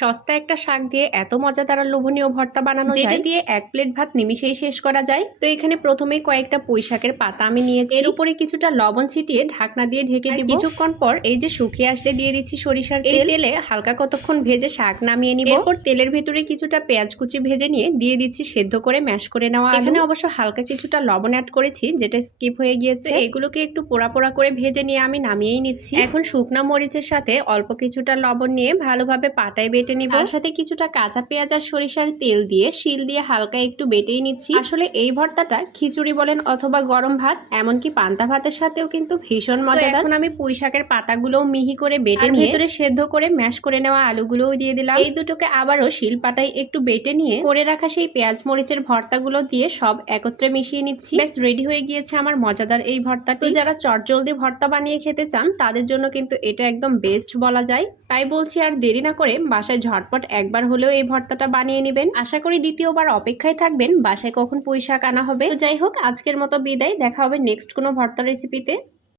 সস্তা একটা শাক দিয়ে এত মজাদার আর লোভনীয় ভর্তা বানানো যায়, যেটা দিয়ে এক প্লেট ভাত নিমিশেই শেষ করা যায়। তো এখানে প্রথমেই কয়েকটা পুঁই শাকের পাতা আমি নিয়েছি, এর উপরে কিছুটা লবণ ছিটিয়ে ঢাকনা দিয়ে ঢেকে দিব। কিছুক্ষণ পর এই যে শুকিয়ে আসলে দিয়ে দিচ্ছি সরিষার তেল। তেলে হালকা কতক্ষণ ভেজে শাক নামিয়ে নিব। এরপর তেলের ভেতরে কিছুটা পেঁয়াজ কুচি ভেজে নিয়ে দিয়ে দিচ্ছি সেদ্ধ করে ম্যাশ করে নেওয়া আলু। এখানে অবশ্য হালকা কিছুটা লবণ অ্যাড করেছি, যেটা স্কিপ হয়ে গিয়েছে। এগুলোকে একটু পোড়া পোড়া করে ভেজে নিয়ে আমি নামিয়েই নিচ্ছি। এখন শুকনা মরিচের সাথে অল্প কিছুটা লবণ নিয়ে ভালোভাবে পাটায় বেটে নিব। তার সাথে কিছুটা কাঁচা পেঁয়াজ আর সরিষার তেল দিয়ে শিল দিয়ে হালকা একটু বেটেই নিচ্ছি। আসলে এই ভর্তাটা খিচুড়ি বলেন অথবা গরম ভাত, এমনকি পান্তা ভাতের সাথেও কিন্তু ভীষণ মজাদার। এখন আমি পুঁই শাকের পাতাগুলোও মিহি করে বেটে নিয়ে ভেতরে সেদ্ধ করে ম্যাশ করে নেওয়া আলুগুলোও দিয়ে দিলাম। এই দুটোকে আবারও শিল পাটায় একটু বেটে নিয়ে করে রাখা সেই পেঁয়াজ মরিচের ভর্তাগুলো দিয়ে সব একত্রে মিশিয়ে নিচ্ছি। বেশ রেডি হয়ে গিয়েছে আমার মজাদার এই ভর্তাটি। যারা চটজলদি ভর্তা বানিয়ে খেতে চান তাদের জন্য কিন্তু এটা একদম বেস্ট বলা যায়। তাই বলছি আর দেরি না করে বাসায় ঝটপট একবার হলেও এই ভর্তাটা বানিয়ে নেবেন। আশা করি দ্বিতীয়বার অপেক্ষায় থাকবেন বাসায় কখন পুঁই শাক আনা হবে। তো যাই হোক, আজকের মতো বিদায়, দেখা হবে নেক্সট কোনো ভর্তা রেসিপিতে।